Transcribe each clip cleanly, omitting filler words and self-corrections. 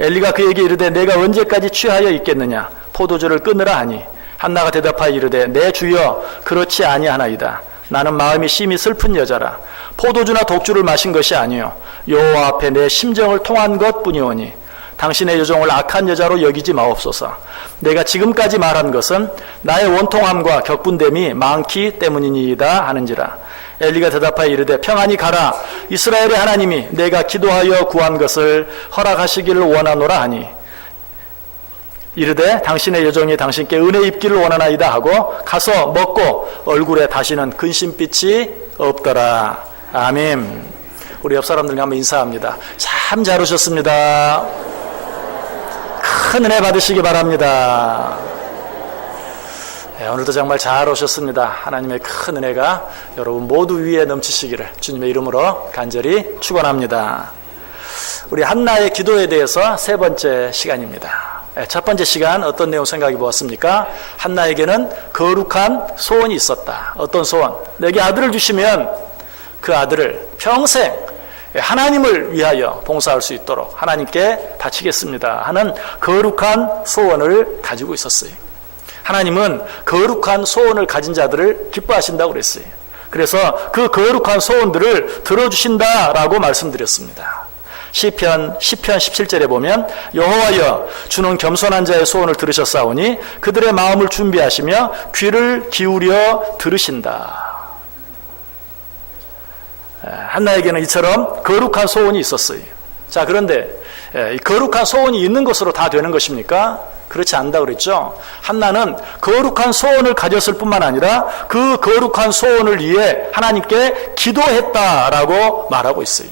엘리가 그에게 이르되 내가 언제까지 취하여 있겠느냐 포도주를 끊으라 하니 한나가 대답하여 이르되 내 주여 그렇지 아니하나이다. 나는 마음이 심히 슬픈 여자라. 포도주나 독주를 마신 것이 아니요 여호와 앞에 내 심정을 통한 것뿐이오니 당신의 여종을 악한 여자로 여기지 마옵소서. 내가 지금까지 말한 것은 나의 원통함과 격분됨이 많기 때문이니이다 하는지라. 엘리가 대답하여 이르되 평안히 가라. 이스라엘의 하나님이 내가 기도하여 구한 것을 허락하시기를 원하노라 하니 이르되 당신의 여종이 당신께 은혜 입기를 원하나이다 하고 가서 먹고 얼굴에 다시는 근심빛이 없더라. 아멘. 우리 옆 사람들과 한번 인사합니다. 참 잘 오셨습니다. 큰 은혜 받으시기 바랍니다. 네, 오늘도 정말 잘 오셨습니다. 하나님의 큰 은혜가 여러분 모두 위에 넘치시기를 주님의 이름으로 간절히 축원합니다. 우리 한나의 기도에 대해서 세 번째 시간입니다. 첫 번째 시간 어떤 내용 생각해 보았습니까? 한나에게는 거룩한 소원이 있었다. 어떤 소원? 내게 아들을 주시면 그 아들을 평생 하나님을 위하여 봉사할 수 있도록 하나님께 바치겠습니다 하는 거룩한 소원을 가지고 있었어요. 하나님은 거룩한 소원을 가진 자들을 기뻐하신다고 그랬어요. 그래서 그 거룩한 소원들을 들어주신다라고 말씀드렸습니다. 시편 17절에 보면 여호와여 주는 겸손한 자의 소원을 들으셨사오니 그들의 마음을 준비하시며 귀를 기울여 들으신다. 한나에게는 이처럼 거룩한 소원이 있었어요. 자, 그런데 이 거룩한 소원이 있는 것으로 다 되는 것입니까? 그렇지 않다고 그랬죠. 한나는 거룩한 소원을 가졌을 뿐만 아니라 그 거룩한 소원을 위해 하나님께 기도했다라고 말하고 있어요.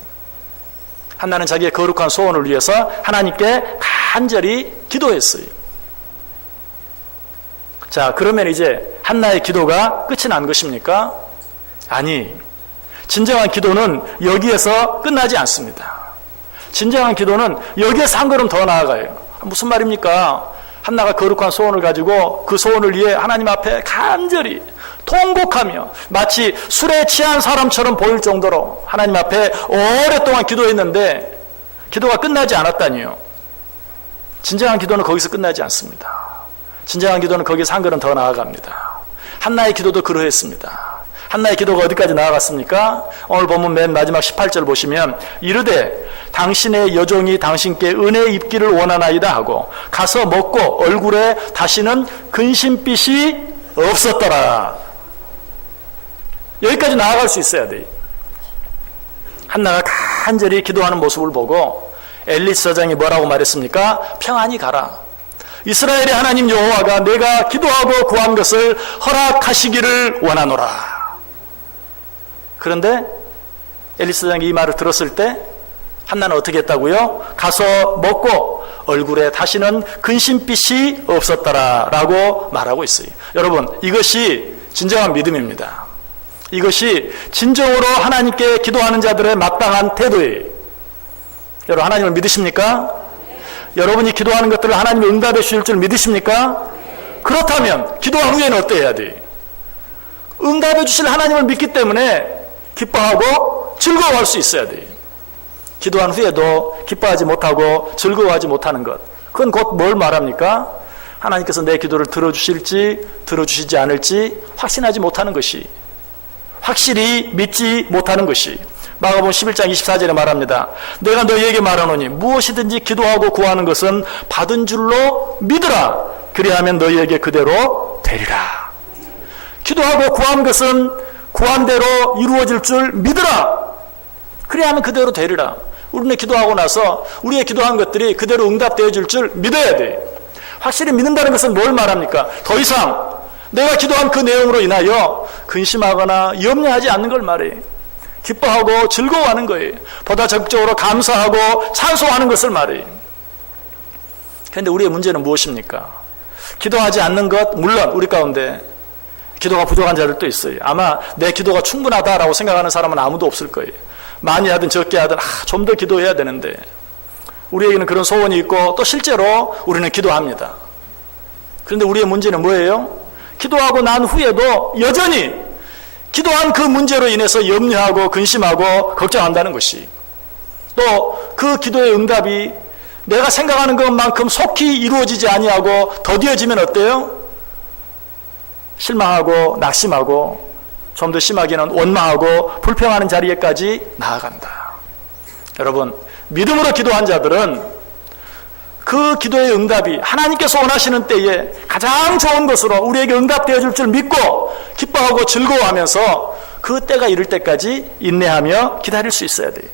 한나는 자기의 거룩한 소원을 위해서 하나님께 간절히 기도했어요. 자, 그러면 이제 한나의 기도가 끝이 난 것입니까? 아니, 진정한 기도는 여기에서 끝나지 않습니다. 진정한 기도는 여기에서 한 걸음 더 나아가요. 무슨 말입니까? 한나가 거룩한 소원을 가지고 그 소원을 위해 하나님 앞에 간절히 통곡하며 마치 술에 취한 사람처럼 보일 정도로 하나님 앞에 오랫동안 기도했는데 기도가 끝나지 않았다니요. 진정한 기도는 거기서 끝나지 않습니다. 진정한 기도는 거기서 한 걸음 더 나아갑니다. 한나의 기도도 그러했습니다. 한나의 기도가 어디까지 나아갔습니까? 오늘 본문 맨 마지막 18절 보시면 이르되 당신의 여종이 당신께 은혜 입기를 원하나이다 하고 가서 먹고 얼굴에 다시는 근심빛이 없었더라. 여기까지 나아갈 수 있어야 돼. 한나가 간절히 기도하는 모습을 보고 엘리 서장이 뭐라고 말했습니까? 평안히 가라. 이스라엘의 하나님 여호와가 내가 기도하고 구한 것을 허락하시기를 원하노라. 그런데 엘리 서장이 이 말을 들었을 때 한나는 어떻게 했다고요? 가서 먹고 얼굴에 다시는 근심빛이 없었더라 라고 말하고 있어요. 여러분, 이것이 진정한 믿음입니다. 이것이 진정으로 하나님께 기도하는 자들의 마땅한 태도예요. 여러분, 하나님을 믿으십니까? 여러분이 기도하는 것들을 하나님이 응답해 주실 줄 믿으십니까? 그렇다면 기도한 후에는 어때야 돼요? 응답해 주실 하나님을 믿기 때문에 기뻐하고 즐거워할 수 있어야 돼요. 기도한 후에도 기뻐하지 못하고 즐거워하지 못하는 것, 그건 곧 뭘 말합니까? 하나님께서 내 기도를 들어주실지 들어주시지 않을지 확신하지 못하는 것이, 확실히 믿지 못하는 것이. 마가복음 11장 24절에 말합니다. 내가 너희에게 말하노니 무엇이든지 기도하고 구하는 것은 받은 줄로 믿으라. 그리하면 너희에게 그대로 되리라. 기도하고 구한 것은 구한 대로 이루어질 줄 믿으라. 그래야만 그대로 되리라. 우리는 기도하고 나서 우리의 기도한 것들이 그대로 응답되어질 줄 믿어야 돼. 확실히 믿는다는 것은 뭘 말합니까? 더 이상 내가 기도한 그 내용으로 인하여 근심하거나 염려하지 않는 걸 말해. 기뻐하고 즐거워하는 거예요. 보다 적극적으로 감사하고 찬송하는 것을 말해. 그런데 우리의 문제는 무엇입니까? 기도하지 않는 것, 물론 우리 가운데 기도가 부족한 자들도 있어요. 아마 내 기도가 충분하다라고 생각하는 사람은 아무도 없을 거예요. 많이 하든 적게 하든 좀 더 기도해야 되는데, 우리에게는 그런 소원이 있고 또 실제로 우리는 기도합니다. 그런데 우리의 문제는 뭐예요? 기도하고 난 후에도 여전히 기도한 그 문제로 인해서 염려하고 근심하고 걱정한다는 것이, 또 그 기도의 응답이 내가 생각하는 것만큼 속히 이루어지지 아니하고 더디어지면 어때요? 실망하고 낙심하고 좀 더 심하게는 원망하고 불평하는 자리에까지 나아간다. 여러분, 믿음으로 기도한 자들은 그 기도의 응답이 하나님께서 원하시는 때에 가장 좋은 것으로 우리에게 응답되어질 줄 믿고 기뻐하고 즐거워하면서 그 때가 이를 때까지 인내하며 기다릴 수 있어야 돼요.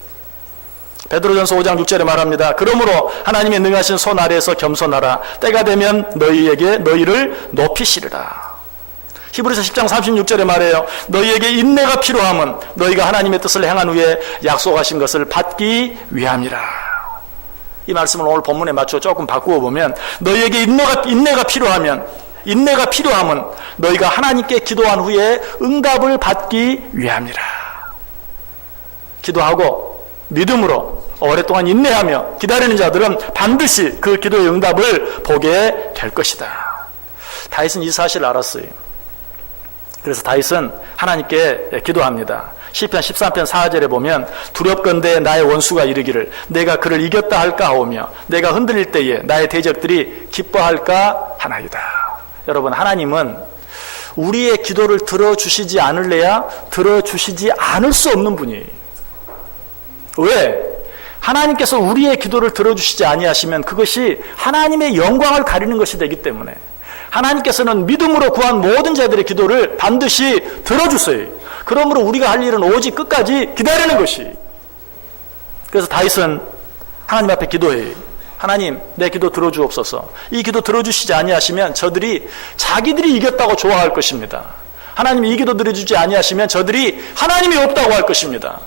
베드로전서 5장 6절에 말합니다. 그러므로 하나님의 능하신 손 아래에서 겸손하라. 때가 되면 너희를 높이시리라. 히브리서 10장 36절에 말해요. 너희에게 인내가 필요함은 너희가 하나님의 뜻을 행한 후에 약속하신 것을 받기 위함이라. 이 말씀을 오늘 본문에 맞춰 조금 바꾸어 보면 너희에게 인내가 필요함은 너희가 하나님께 기도한 후에 응답을 받기 위함이라. 기도하고 믿음으로 오랫동안 인내하며 기다리는 자들은 반드시 그 기도의 응답을 보게 될 것이다. 다윗은 이 사실을 알았어요. 그래서 다윗은 하나님께 기도합니다. 시편 13편 4절에 보면 두렵건대 나의 원수가 이르기를 내가 그를 이겼다 할까 하오며 내가 흔들릴 때에 나의 대적들이 기뻐할까 하나이다. 여러분, 하나님은 우리의 기도를 들어주시지 않을래야 들어주시지 않을 수 없는 분이에요. 왜? 하나님께서 우리의 기도를 들어주시지 아니하시면 그것이 하나님의 영광을 가리는 것이 되기 때문에 하나님께서는 믿음으로 구한 모든 자들의 기도를 반드시 들어주세요. 그러므로 우리가 할 일은 오직 끝까지 기다리는 것이. 그래서 다윗은 하나님 앞에 기도해요. 하나님, 내 기도 들어주옵소서. 이 기도 들어주시지 아니하시면 저들이 자기들이 이겼다고 좋아할 것입니다. 하나님이 이 기도 들어주지 아니하시면 저들이 하나님이 없다고 할 것입니다.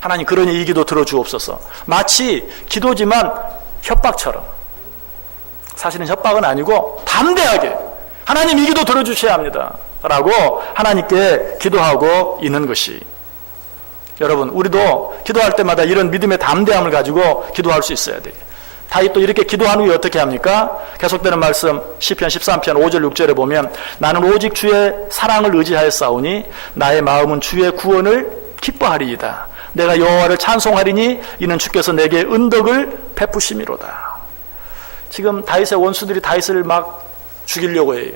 하나님, 그러니 이 기도 들어주옵소서. 마치 기도지만 협박처럼. 사실은 협박은 아니고 담대하게 하나님 이 기도 들어주셔야 합니다 라고 하나님께 기도하고 있는 것이. 여러분, 우리도 기도할 때마다 이런 믿음의 담대함을 가지고 기도할 수 있어야 돼요. 다윗도 이렇게 기도한 후에 어떻게 합니까? 계속되는 말씀 시편 13편 5절 6절에 보면 나는 오직 주의 사랑을 의지하였사오니 나의 마음은 주의 구원을 기뻐하리이다. 내가 여호와를 찬송하리니 이는 주께서 내게 은덕을 베푸심이로다. 지금 다윗의 원수들이 다윗을 막 죽이려고 해요.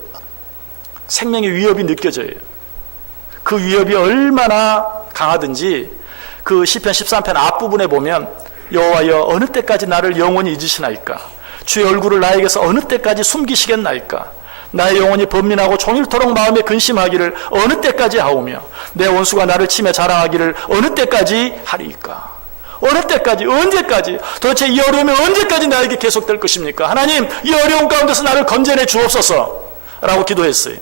생명의 위협이 느껴져요. 그 위협이 얼마나 강하든지 그 시편 13편 앞부분에 보면 여호와여 어느 때까지 나를 영원히 잊으시나이까? 주의 얼굴을 나에게서 어느 때까지 숨기시겠나이까? 나의 영혼이 번민하고 종일토록 마음에 근심하기를 어느 때까지 하오며 내 원수가 나를 치며 자랑하기를 어느 때까지 하리이까? 어느 때까지, 언제까지, 도대체 이 어려움이 언제까지 나에게 계속될 것입니까? 하나님, 이 어려움 가운데서 나를 건져내 주옵소서 라고 기도했어요.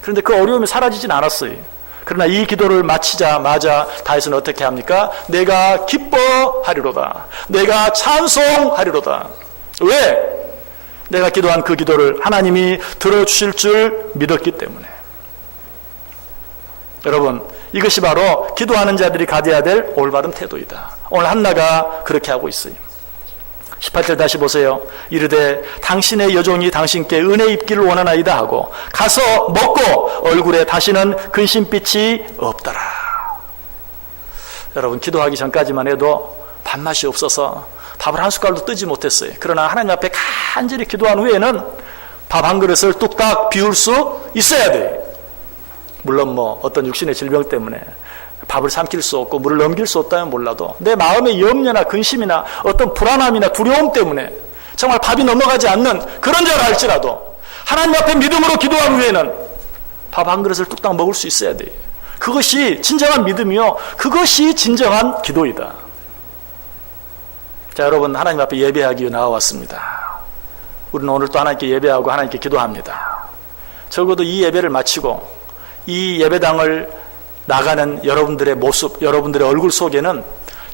그런데 그 어려움이 사라지진 않았어요. 그러나 이 기도를 마치자마자 다윗은 어떻게 합니까? 내가 기뻐하리로다. 내가 찬송하리로다. 왜? 내가 기도한 그 기도를 하나님이 들어주실 줄 믿었기 때문에. 여러분, 이것이 바로 기도하는 자들이 가져야 될 올바른 태도이다. 오늘 한나가 그렇게 하고 있어요. 18절 다시 보세요. 이르되 당신의 여종이 당신께 은혜 입기를 원하나이다 하고 가서 먹고 얼굴에 다시는 근심빛이 없더라. 여러분, 기도하기 전까지만 해도 밥맛이 없어서 밥을 한 숟갈도 뜨지 못했어요. 그러나 하나님 앞에 간절히 기도한 후에는 밥 한 그릇을 뚝딱 비울 수 있어야 돼요. 물론 어떤 육신의 질병 때문에 밥을 삼킬 수 없고 물을 넘길 수 없다면 몰라도 내 마음의 염려나 근심이나 어떤 불안함이나 두려움 때문에 정말 밥이 넘어가지 않는 그런 줄 알지라도 하나님 앞에 믿음으로 기도한 후에는 밥 한 그릇을 뚝딱 먹을 수 있어야 돼요. 그것이 진정한 믿음이요, 그것이 진정한 기도이다. 자, 여러분, 하나님 앞에 예배하기 위해 나와왔습니다. 우리는 오늘 또 하나님께 예배하고 하나님께 기도합니다. 적어도 이 예배를 마치고 이 예배당을 나가는 여러분들의 모습, 여러분들의 얼굴 속에는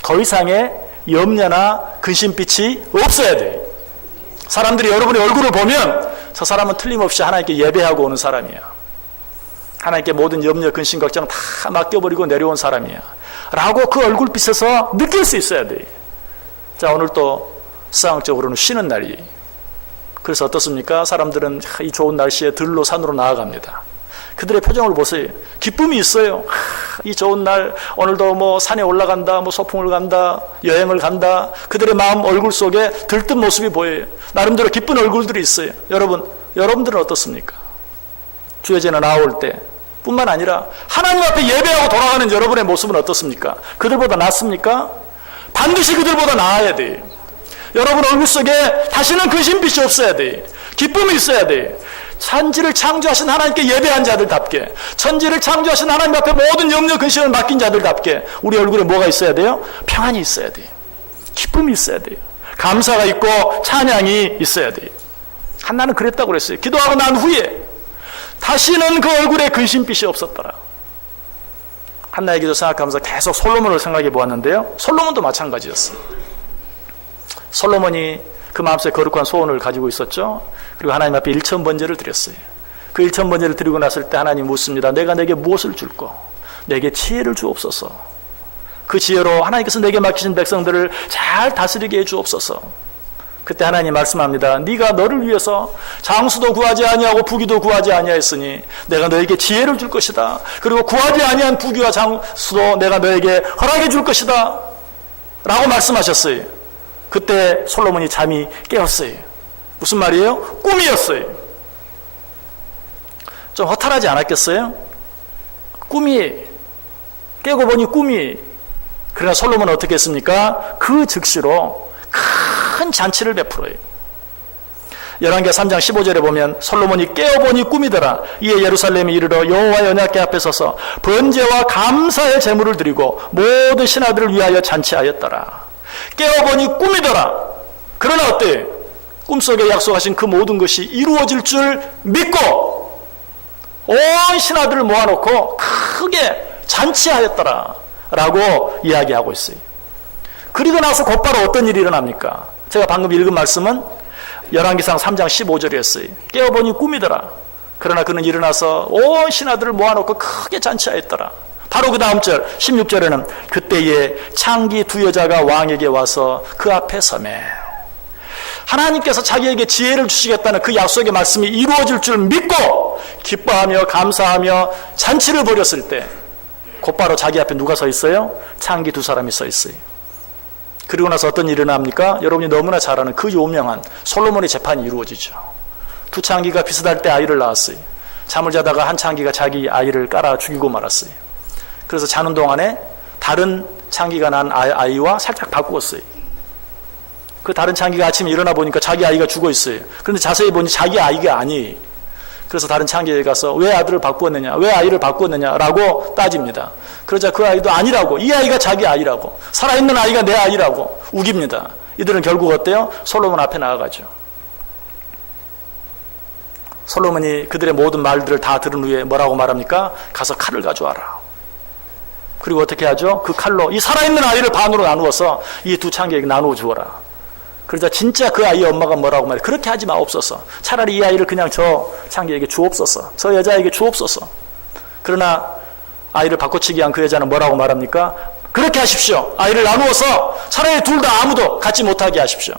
더 이상의 염려나 근심빛이 없어야 돼요. 사람들이 여러분의 얼굴을 보면 저 사람은 틀림없이 하나님께 예배하고 오는 사람이야. 하나님께 모든 염려, 근심, 걱정 다 맡겨버리고 내려온 사람이야 라고 그 얼굴빛에서 느낄 수 있어야 돼요. 자, 오늘 또 수학적으로는 쉬는 날이. 그래서 어떻습니까? 사람들은 이 좋은 날씨에 들로 산으로 나아갑니다. 그들의 표정을 보세요. 기쁨이 있어요. 이 좋은 날, 오늘도 뭐 산에 올라간다, 뭐 소풍을 간다, 여행을 간다. 그들의 마음 얼굴 속에 들뜬 모습이 보여요. 나름대로 기쁜 얼굴들이 있어요. 여러분들은 어떻습니까? 주의 제나 나올 때 뿐만 아니라 하나님 앞에 예배하고 돌아가는 여러분의 모습은 어떻습니까? 그들보다 낫습니까? 반드시 그들보다 나아야 돼요. 여러분 얼굴 속에 다시는 근심빛이 없어야 돼요. 기쁨이 있어야 돼요. 천지를 창조하신 하나님께 예배한 자들답게, 천지를 창조하신 하나님 앞에 모든 염려 근심을 맡긴 자들답게 우리 얼굴에 뭐가 있어야 돼요? 평안이 있어야 돼요. 기쁨이 있어야 돼요. 감사가 있고 찬양이 있어야 돼요. 한나는 그랬다고 그랬어요. 기도하고 난 후에 다시는 그 얼굴에 근심빛이 없었더라. 한나의 기도 생각하면서 계속 솔로몬을 생각해 보았는데요. 솔로몬도 마찬가지였어요. 솔로몬이 그 마음속에 거룩한 소원을 가지고 있었죠. 그리고 하나님 앞에 1,000번제를 드렸어요. 그 1,000번제를 드리고 났을 때 하나님 묻습니다. 내가 내게 무엇을 줄꼬? 내게 지혜를 주옵소서. 그 지혜로 하나님께서 내게 맡기신 백성들을 잘 다스리게 해 주옵소서. 그때 하나님 말씀합니다. 네가 너를 위해서 장수도 구하지 아니하고 부귀도 구하지 아니하였으니 내가 너에게 지혜를 줄 것이다. 그리고 구하지 아니한 부귀와 장수도 내가 너에게 허락해 줄 것이다. 라고 말씀하셨어요. 그때 솔로몬이 잠이 깨었어요. 무슨 말이에요? 꿈이었어요. 좀 허탈하지 않았겠어요? 꿈이, 깨고 보니 꿈이. 그러나 솔로몬은 어떻게 했습니까? 그 즉시로 큰 잔치를 베풀어요. 열왕기하 3장 15절에 보면 솔로몬이 깨어보니 꿈이더라. 이에 예루살렘에 이르러 여호와 언약궤 앞에 서서 번제와 감사의 제물을 드리고 모든 신하들을 위하여 잔치하였더라. 깨어보니 꿈이더라. 그러나 어때? 꿈속에 약속하신 그 모든 것이 이루어질 줄 믿고 온 신하들을 모아놓고 크게 잔치하였더라 라고 이야기하고 있어요. 그리고 나서 곧바로 어떤 일이 일어납니까? 제가 방금 읽은 말씀은 열왕기상 3장 15절이었어요. 깨어보니 꿈이더라. 그러나 그는 일어나서 온 신하들을 모아놓고 크게 잔치하였더라. 바로 그 다음 절 16절에는 그때에 창기 두 여자가 왕에게 와서 그 앞에 서매. 하나님께서 자기에게 지혜를 주시겠다는 그 약속의 말씀이 이루어질 줄 믿고 기뻐하며 감사하며 잔치를 벌였을 때 곧바로 자기 앞에 누가 서 있어요? 창기 두 사람이 서 있어요. 그리고 나서 어떤 일이 일어납니까? 여러분이 너무나 잘 아는 그 유명한 솔로몬의 재판이 이루어지죠. 두 창기가 비슷할 때 아이를 낳았어요. 잠을 자다가 한 창기가 자기 아이를 깔아 죽이고 말았어요. 그래서 자는 동안에 다른 창기가 난 아이와 살짝 바꾸었어요. 그 다른 창기가 아침에 일어나 보니까 자기 아이가 죽어 있어요. 그런데 자세히 보니 자기 아이가 아니에요. 그래서 다른 창기에 가서 왜 아들을 바꾸었느냐, 왜 아이를 바꾸었느냐라고 따집니다. 그러자 그 아이도 아니라고, 이 아이가 자기 아이라고, 살아있는 아이가 내 아이라고 우깁니다. 이들은 결국 어때요? 솔로몬 앞에 나아가죠. 솔로몬이 그들의 모든 말들을 다 들은 후에 뭐라고 말합니까? 가서 칼을 가져와라. 그리고 어떻게 하죠? 그 칼로 이 살아있는 아이를 반으로 나누어서 이 두 창기에게 나누어 주어라. 그러자 진짜 그 아이의 엄마가 뭐라고 말해? 그렇게 하지 마옵소서. 차라리 이 아이를 그냥 저 창기에게 주옵소서. 저 여자에게 주옵소서. 그러나 아이를 바꿔치기 한 그 여자는 뭐라고 말합니까? 그렇게 하십시오. 아이를 나누어서 차라리 둘 다 아무도 갖지 못하게 하십시오.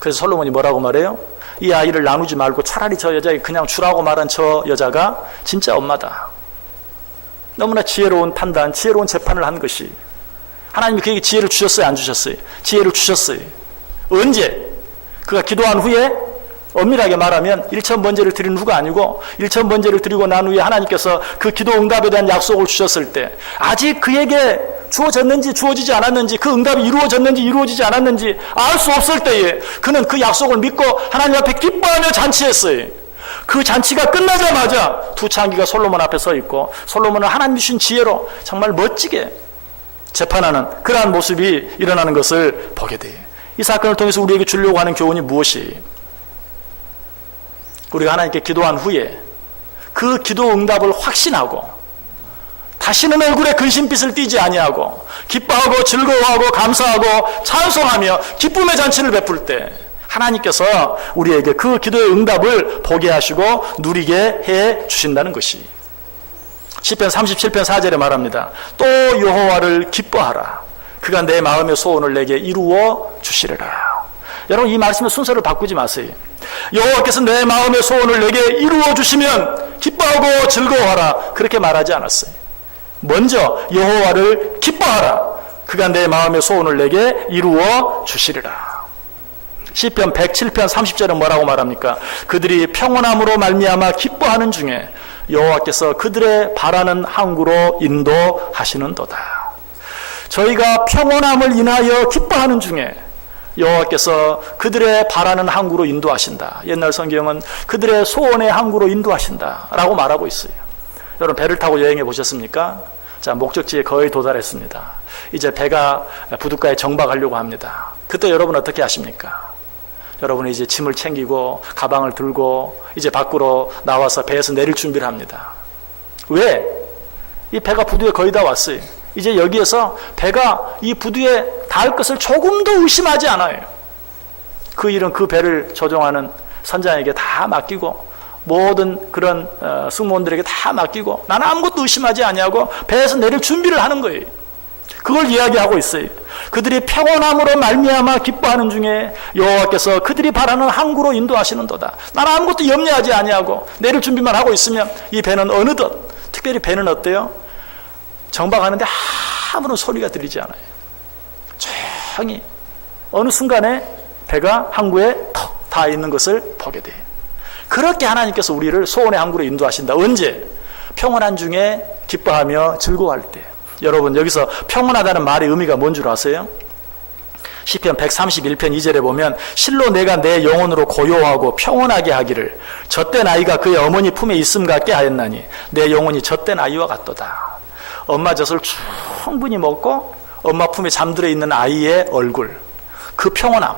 그래서 솔로몬이 뭐라고 말해요? 이 아이를 나누지 말고 차라리 저 여자에게 그냥 주라고 말한 저 여자가 진짜 엄마다. 너무나 지혜로운 판단, 지혜로운 재판을 한 것이, 하나님이 그에게 지혜를 주셨어요, 안 주셨어요? 지혜를 주셨어요. 언제? 그가 기도한 후에 엄밀하게 말하면 1,000번제를 드린 후가 아니고 1,000번제를 드리고 난 후에 하나님께서 그 기도 응답에 대한 약속을 주셨을 때, 아직 그에게 주어졌는지 주어지지 않았는지, 그 응답이 이루어졌는지 이루어지지 않았는지 알 수 없을 때에 그는 그 약속을 믿고 하나님 앞에 기뻐하며 잔치했어요. 그 잔치가 끝나자마자 두 창기가 솔로몬 앞에 서 있고 솔로몬은 하나님 주신 지혜로 정말 멋지게 재판하는 그러한 모습이 일어나는 것을 보게 돼요. 이 사건을 통해서 우리에게 주려고 하는 교훈이 무엇이? 우리가 하나님께 기도한 후에 그 기도 응답을 확신하고 다시는 얼굴에 근심빛을 띠지 아니하고 기뻐하고 즐거워하고 감사하고 찬송하며 기쁨의 잔치를 베풀 때 하나님께서 우리에게 그 기도의 응답을 보게 하시고 누리게 해 주신다는 것이, 시편 37편 4절에 말합니다. 또 여호와를 기뻐하라. 그가 내 마음의 소원을 내게 이루어 주시리라. 여러분, 이 말씀의 순서를 바꾸지 마세요. 여호와께서 내 마음의 소원을 내게 이루어 주시면 기뻐하고 즐거워하라 그렇게 말하지 않았어요. 먼저 여호와를 기뻐하라. 그가 내 마음의 소원을 내게 이루어 주시리라. 시편 107편 30절은 뭐라고 말합니까? 그들이 평온함으로 말미암아 기뻐하는 중에 여호와께서 그들의 바라는 항구로 인도하시는도다. 저희가 평온함을 인하여 기뻐하는 중에 여호와께서 그들의 바라는 항구로 인도하신다. 옛날 성경은 그들의 소원의 항구로 인도하신다 라고 말하고 있어요. 여러분 배를 타고 여행해 보셨습니까? 자, 목적지에 거의 도달했습니다. 이제 배가 부둣가에 정박하려고 합니다. 그때 여러분 어떻게 하십니까? 여러분은 이제 짐을 챙기고 가방을 들고 이제 밖으로 나와서 배에서 내릴 준비를 합니다. 왜? 이 배가 부두에 거의 다 왔어요. 이제 여기에서 배가 이 부두에 닿을 것을 조금도 의심하지 않아요. 그 일은 그 배를 조종하는 선장에게 다 맡기고 모든 그런 승무원들에게 다 맡기고 나는 아무것도 의심하지 아니하고 배에서 내릴 준비를 하는 거예요. 그걸 이야기하고 있어요. 그들이 평온함으로 말미암아 기뻐하는 중에 여호와께서 그들이 바라는 항구로 인도하시는도다. 나는 아무것도 염려하지 아니하고 내릴 준비만 하고 있으면 이 배는 어느덧, 특별히 배는 어때요? 정박하는데 아무런 소리가 들리지 않아요. 조용히 어느 순간에 배가 항구에 턱 닿아 있는 것을 보게 돼요. 그렇게 하나님께서 우리를 소원의 항구로 인도하신다. 언제? 평온한 중에 기뻐하며 즐거워할 때. 여러분 여기서 평온하다는 말의 의미가 뭔 줄 아세요? 시편 131편 2절에 보면 실로 내가 내 영혼으로 고요하고 평온하게 하기를 젖된 아이가 그의 어머니 품에 있음 같게 하였나니 내 영혼이 젖된 아이와 같도다. 엄마 젖을 충분히 먹고 엄마 품에 잠들어 있는 아이의 얼굴, 그 평온함.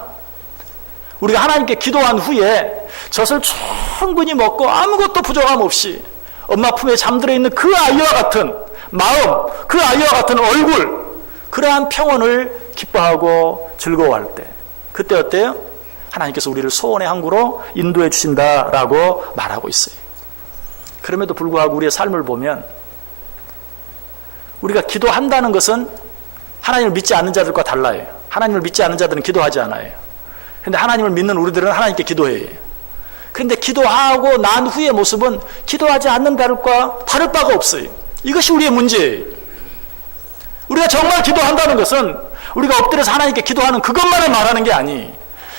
우리가 하나님께 기도한 후에 젖을 충분히 먹고 아무것도 부족함 없이 엄마 품에 잠들어 있는 그 아이와 같은 마음, 그 아이와 같은 얼굴, 그러한 평온을 기뻐하고 즐거워할 때 그때 어때요? 하나님께서 우리를 소원의 항구로 인도해 주신다라고 말하고 있어요. 그럼에도 불구하고 우리의 삶을 보면 우리가 기도한다는 것은 하나님을 믿지 않는 자들과 달라요. 하나님을 믿지 않는 자들은 기도하지 않아요. 그런데 하나님을 믿는 우리들은 하나님께 기도해요. 그런데 기도하고 난 후의 모습은 기도하지 않는 자들과 다를 바가 없어요. 이것이 우리의 문제예요. 우리가 정말 기도한다는 것은 우리가 엎드려서 하나님께 기도하는 그것만을 말하는 게 아니,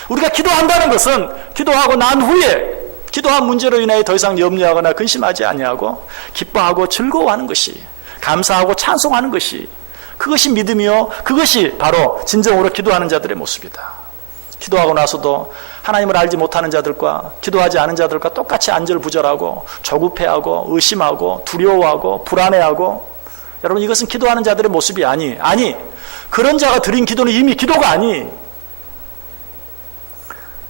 우리가 기도한다는 것은 기도하고 난 후에 기도한 문제로 인하여 더 이상 염려하거나 근심하지 아니하고 기뻐하고 즐거워하는 것이, 감사하고 찬송하는 것이, 그것이 믿음이요 그것이 바로 진정으로 기도하는 자들의 모습이다. 기도하고 나서도 하나님을 알지 못하는 자들과 기도하지 않은 자들과 똑같이 안절부절하고 조급해하고 의심하고 두려워하고 불안해하고, 여러분 이것은 기도하는 자들의 모습이 아니 그런 자가 드린 기도는 이미 기도가 아니.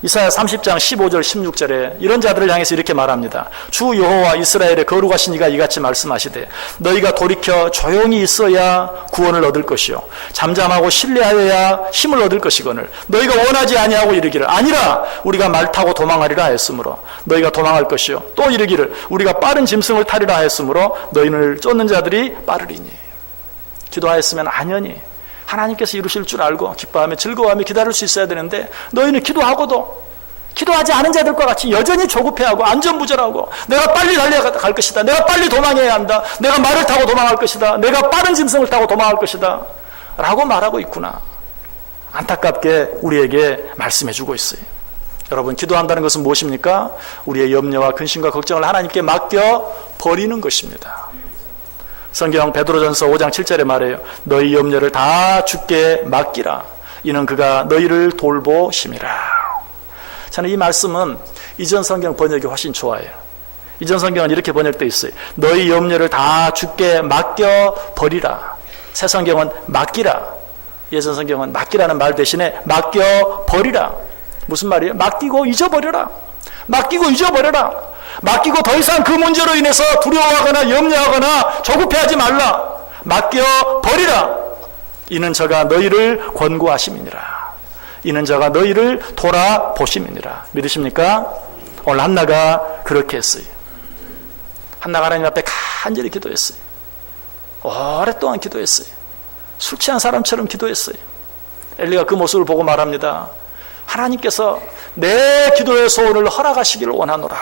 이사야 30장 15절 16절에 이런 자들을 향해서 이렇게 말합니다. 주 여호와 이스라엘의 거룩하신 이가 이같이 말씀하시되 너희가 돌이켜 조용히 있어야 구원을 얻을 것이요 잠잠하고 신뢰하여야 힘을 얻을 것이거늘 너희가 원하지 아니하고 이르기를 아니라 우리가 말 타고 도망하리라 하였으므로 너희가 도망할 것이요 또 이르기를 우리가 빠른 짐승을 타리라 하였으므로 너희를 쫓는 자들이 빠르리니. 기도하였으면 안연히 하나님께서 이루실 줄 알고 기뻐하며 즐거워하며 기다릴 수 있어야 되는데 너희는 기도하고도 기도하지 않은 자들과 같이 여전히 조급해하고 안전부절하고 내가 빨리 달려갈 것이다, 내가 빨리 도망해야 한다, 내가 말을 타고 도망할 것이다, 내가 빠른 짐승을 타고 도망할 것이다 라고 말하고 있구나. 안타깝게 우리에게 말씀해주고 있어요. 여러분 기도한다는 것은 무엇입니까? 우리의 염려와 근심과 걱정을 하나님께 맡겨 버리는 것입니다. 성경 베드로전서 5장 7절에 말해요. 너희 염려를 다 주께 맡기라. 이는 그가 너희를 돌보심이라. 저는 이 말씀은 이전 성경 번역이 훨씬 좋아요. 이전 성경은 이렇게 번역되어 있어요. 너희 염려를 다 주께 맡겨 버리라. 새 성경은 맡기라. 예전 성경은 맡기라는 말 대신에 맡겨 버리라. 무슨 말이에요? 맡기고 잊어버려라. 맡기고 잊어버려라. 맡기고 더 이상 그 문제로 인해서 두려워하거나 염려하거나 조급해하지 말라. 맡겨 버리라. 이는 저가 너희를 권고하심이니라. 이는 저가 너희를 돌아보심이니라. 믿으십니까? 오늘 한나가 그렇게 했어요. 한나가 하나님 앞에 간절히 기도했어요. 오랫동안 기도했어요. 술 취한 사람처럼 기도했어요. 엘리가 그 모습을 보고 말합니다. 하나님께서 내 기도의 소원을 허락하시기를 원하노라.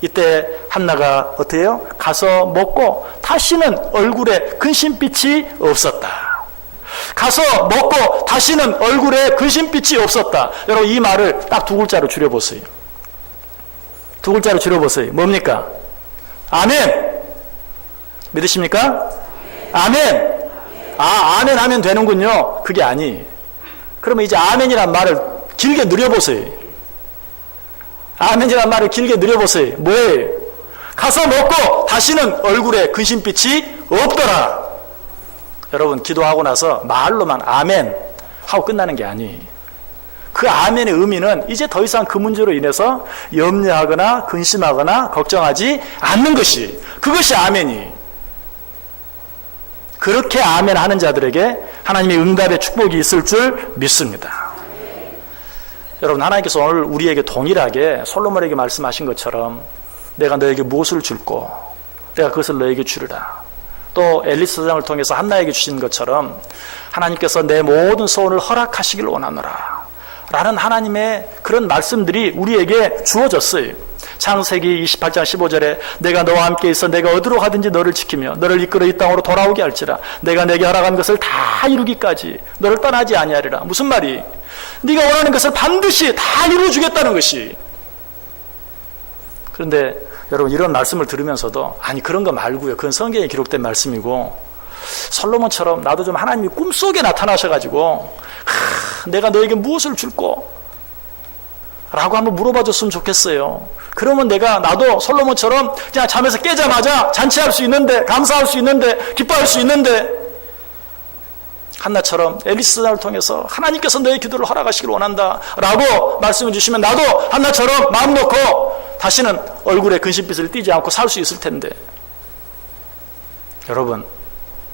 이때 한나가 어떻게 해요? 가서 먹고 다시는 얼굴에 근심빛이 없었다. 가서 먹고 다시는 얼굴에 근심빛이 없었다. 여러분 이 말을 딱 두 글자로 줄여보세요. 두 글자로 줄여보세요. 뭡니까? 아멘. 믿으십니까? 아멘. 아멘 하면 되는군요. 그게 아니. 그러면 이제 아멘이란 말을 길게 늘려보세요. 아멘이란 말을 길게 늘려보세요. 뭐예요? 가서 먹고 다시는 얼굴에 근심빛이 없더라. 여러분 기도하고 나서 말로만 아멘 하고 끝나는 게 아니에요. 그 아멘의 의미는 이제 더 이상 그 문제로 인해서 염려하거나 근심하거나 걱정하지 않는 것이, 그것이 아멘이. 그렇게 아멘 하는 자들에게 하나님의 응답의 축복이 있을 줄 믿습니다. 여러분 하나님께서 오늘 우리에게 동일하게 솔로몬에게 말씀하신 것처럼 내가 너에게 무엇을 줄고 내가 그것을 너에게 주리라. 또 엘리사 사장을 통해서 한나에게 주신 것처럼 하나님께서 내 모든 소원을 허락하시길 원하노라 라는 하나님의 그런 말씀들이 우리에게 주어졌어요. 창세기 28장 15절에 내가 너와 함께 있어 내가 어디로 가든지 너를 지키며 너를 이끌어 이 땅으로 돌아오게 할지라 내가 내게 허락한 것을 다 이루기까지 너를 떠나지 아니하리라. 무슨 말이? 네가 원하는 것을 반드시 다 이루어주겠다는 것이. 그런데 여러분 이런 말씀을 들으면서도 아니 그런 거 말고요. 그건 성경에 기록된 말씀이고 솔로몬처럼 나도 좀 하나님이 꿈속에 나타나셔가지고 내가 너에게 무엇을 줄고 라고 한번 물어봐 줬으면 좋겠어요. 그러면 나도 솔로몬처럼 그냥 잠에서 깨자마자 잔치할 수 있는데, 감사할 수 있는데, 기뻐할 수 있는데, 한나처럼 엘리사를 통해서 하나님께서 너의 기도를 허락하시길 원한다 라고 말씀해 주시면 나도 한나처럼 마음 놓고 다시는 얼굴에 근심빛을 띠지 않고 살 수 있을 텐데. 여러분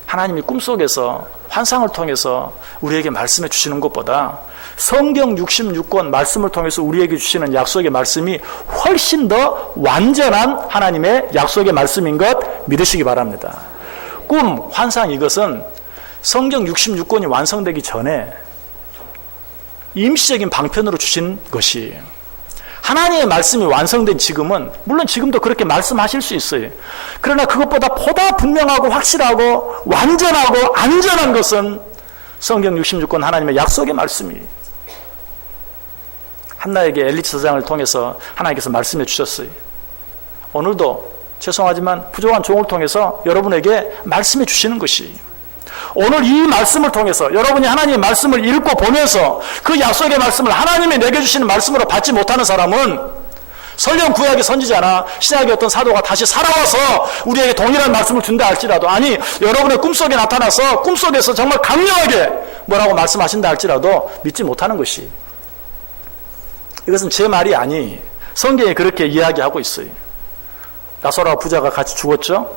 하나님이 꿈속에서 환상을 통해서 우리에게 말씀해 주시는 것보다 성경 66권 말씀을 통해서 우리에게 주시는 약속의 말씀이 훨씬 더 완전한 하나님의 약속의 말씀인 것 믿으시기 바랍니다. 꿈, 환상 이것은 성경 66권이 완성되기 전에 임시적인 방편으로 주신 것이에요. 하나님의 말씀이 완성된 지금은 물론 지금도 그렇게 말씀하실 수 있어요. 그러나 그것보다 보다 분명하고 확실하고 완전하고 안전한 것은 성경 66권 하나님의 약속의 말씀이에요. 한나에게 엘리사 사장을 통해서 하나님께서 말씀해 주셨어요. 오늘도 죄송하지만 부족한 종을 통해서 여러분에게 말씀해 주시는 것이 오늘 이 말씀을 통해서 여러분이 하나님의 말씀을 읽고 보면서 그 약속의 말씀을 하나님이 내게 주시는 말씀으로 받지 못하는 사람은 설령 구약의 선지자나 신약의 어떤 사도가 다시 살아와서 우리에게 동일한 말씀을 준다 할지라도 아니 여러분의 꿈속에 나타나서 꿈속에서 정말 강력하게 뭐라고 말씀하신다 할지라도 믿지 못하는 것이 이것은 제 말이 아니 성경에 그렇게 이야기하고 있어요. 나사로와 부자가 같이 죽었죠.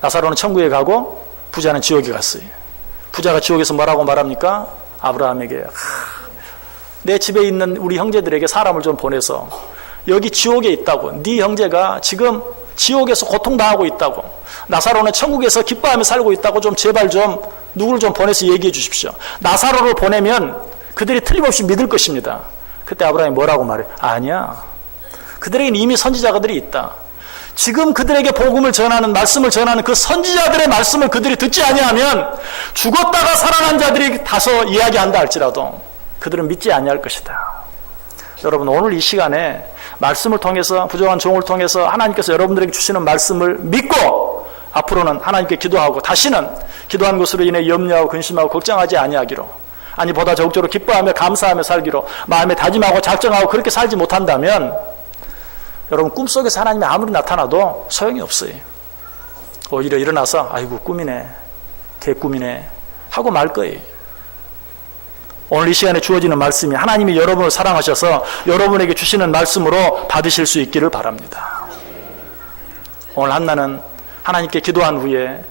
나사로는 천국에 가고 부자는 지옥에 갔어요. 부자가 지옥에서 뭐라고 말합니까? 아브라함에게 내 집에 있는 우리 형제들에게 사람을 좀 보내서 여기 지옥에 있다고 네 형제가 지금 지옥에서 고통당하고 있다고 나사로는 천국에서 기뻐하며 살고 있다고 좀 제발 좀 누구를 좀 보내서 얘기해 주십시오. 나사로를 보내면 그들이 틀림없이 믿을 것입니다. 그때 아브라함이 뭐라고 말해? 아니야. 그들에게는 이미 선지자들이 있다. 지금 그들에게 복음을 전하는 말씀을 전하는 그 선지자들의 말씀을 그들이 듣지 아니하면 죽었다가 살아난 자들이 다소 이야기한다 할지라도 그들은 믿지 아니할 것이다. 여러분 오늘 이 시간에 말씀을 통해서 부족한 종을 통해서 하나님께서 여러분들에게 주시는 말씀을 믿고 앞으로는 하나님께 기도하고 다시는 기도한 것으로 인해 염려하고 근심하고 걱정하지 아니하기로 아니 보다 적극적으로 기뻐하며 감사하며 살기로 마음에 다짐하고 작정하고 그렇게 살지 못한다면 여러분 꿈속에서 하나님이 아무리 나타나도 소용이 없어요. 오히려 일어나서 아이고 꿈이네 개꿈이네 하고 말 거예요. 오늘 이 시간에 주어지는 말씀이 하나님이 여러분을 사랑하셔서 여러분에게 주시는 말씀으로 받으실 수 있기를 바랍니다. 오늘 한나는 하나님께 기도한 후에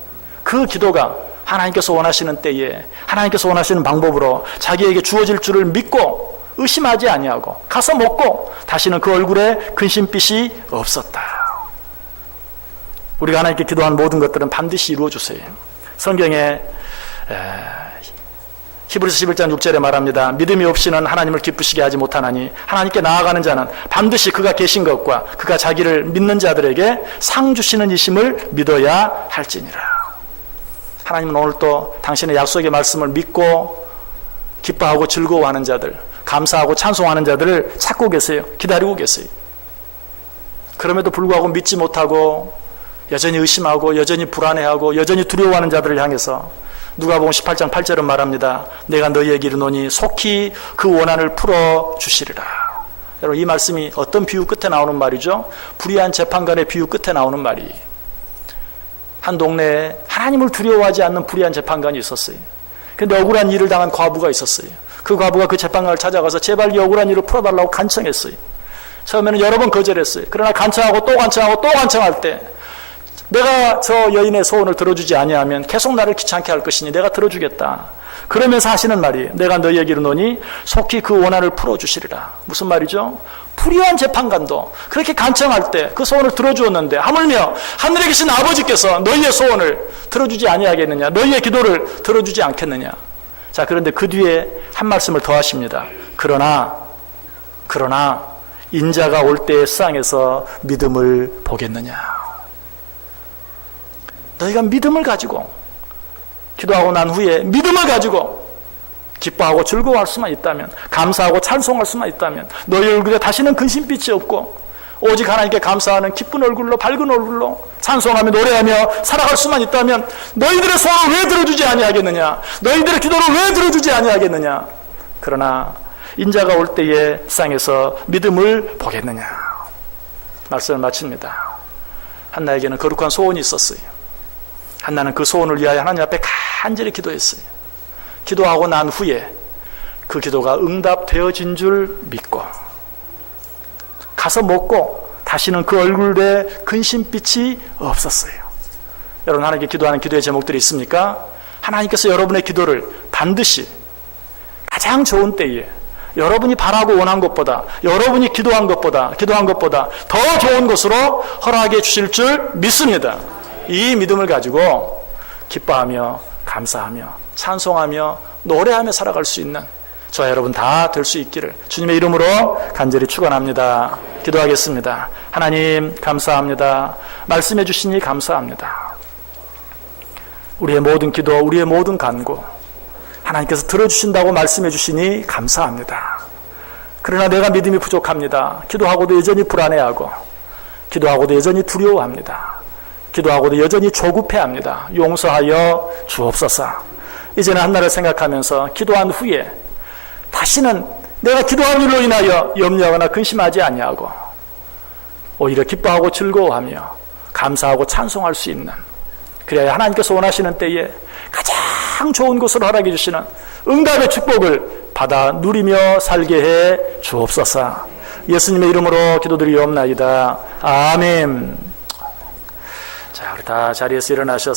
그 기도가 하나님께서 원하시는 때에 하나님께서 원하시는 방법으로 자기에게 주어질 줄을 믿고 의심하지 아니하고 가서 먹고 다시는 그 얼굴에 근심빛이 없었다. 우리가 하나님께 기도한 모든 것들은 반드시 이루어주세요. 성경에 히브리서 11장 6절에 말합니다. 믿음이 없이는 하나님을 기쁘시게 하지 못하나니 하나님께 나아가는 자는 반드시 그가 계신 것과 그가 자기를 믿는 자들에게 상 주시는 이심을 믿어야 할지니라. 하나님은 오늘 또 당신의 약속의 말씀을 믿고 기뻐하고 즐거워하는 자들, 감사하고 찬송하는 자들을 찾고 계세요. 기다리고 계세요. 그럼에도 불구하고 믿지 못하고 여전히 의심하고 여전히 불안해하고 여전히 두려워하는 자들을 향해서 누가복음 18장 8절은 말합니다. 내가 너희에게 이르노니 속히 그 원한을 풀어주시리라. 여러분, 이 말씀이 어떤 비유 끝에 나오는 말이죠? 불의한 재판관의 비유 끝에 나오는 말이, 한 동네에 하나님을 두려워하지 않는 불의한 재판관이 있었어요. 그런데 억울한 일을 당한 과부가 있었어요. 그 과부가 그 재판관을 찾아가서 제발 이 억울한 일을 풀어달라고 간청했어요. 처음에는 여러 번 거절했어요. 그러나 간청하고 또 간청하고 또 간청할 때, 내가 저 여인의 소원을 들어주지 아니하면 계속 나를 귀찮게 할 것이니 내가 들어주겠다. 그러면서 하시는 말이, 내가 너희에게 이르노니 속히 그 원한을 풀어주시리라. 무슨 말이죠? 불의한 재판관도 그렇게 간청할 때 그 소원을 들어주었는데 하물며 하늘에 계신 아버지께서 너희의 소원을 들어주지 아니하겠느냐, 너희의 기도를 들어주지 않겠느냐. 자, 그런데 그 뒤에 한 말씀을 더 하십니다. 그러나 인자가 올 때의 세상에서 믿음을 보겠느냐. 너희가 믿음을 가지고 기도하고 난 후에 믿음을 가지고 기뻐하고 즐거워할 수만 있다면, 감사하고 찬송할 수만 있다면, 너희 얼굴에 다시는 근심빛이 없고 오직 하나님께 감사하는 기쁜 얼굴로, 밝은 얼굴로 찬송하며 노래하며 살아갈 수만 있다면 너희들의 소원을 왜 들어주지 아니하겠느냐, 너희들의 기도를 왜 들어주지 아니하겠느냐. 그러나 인자가 올 때에 세상에서 믿음을 보겠느냐. 말씀을 마칩니다. 한나에게는 거룩한 소원이 있었어요. 한나는 그 소원을 위하여 하나님 앞에 간절히 기도했어요. 기도하고 난 후에 그 기도가 응답되어진 줄 믿고 가서 먹고 다시는 그 얼굴에 근심빛이 없었어요. 여러분, 하나님께 기도하는 기도의 제목들이 있습니까? 하나님께서 여러분의 기도를 반드시 가장 좋은 때에 여러분이 바라고 원한 것보다, 여러분이 기도한 것보다 더 좋은 것으로 허락해 주실 줄 믿습니다. 이 믿음을 가지고 기뻐하며 감사하며 찬송하며 노래하며 살아갈 수 있는 저와 여러분 다 될 수 있기를 주님의 이름으로 간절히 축원합니다. 기도하겠습니다. 하나님, 감사합니다. 말씀해 주시니 감사합니다. 우리의 모든 기도, 우리의 모든 간구 하나님께서 들어주신다고 말씀해 주시니 감사합니다. 그러나 내가 믿음이 부족합니다. 기도하고도 여전히 불안해하고, 기도하고도 여전히 두려워합니다. 기도하고도 여전히 조급해합니다. 용서하여 주옵소서. 이제는 한나를 생각하면서 기도한 후에 다시는 내가 기도한 일로 인하여 염려하거나 근심하지 아니하고 오히려 기뻐하고 즐거워하며 감사하고 찬송할 수 있는, 그래야 하나님께서 원하시는 때에 가장 좋은 것을 허락해 주시는 응답의 축복을 받아 누리며 살게 해 주옵소서. 예수님의 이름으로 기도드리옵나이다. 아멘. 자, 우리 다 자리에서 일어나셔서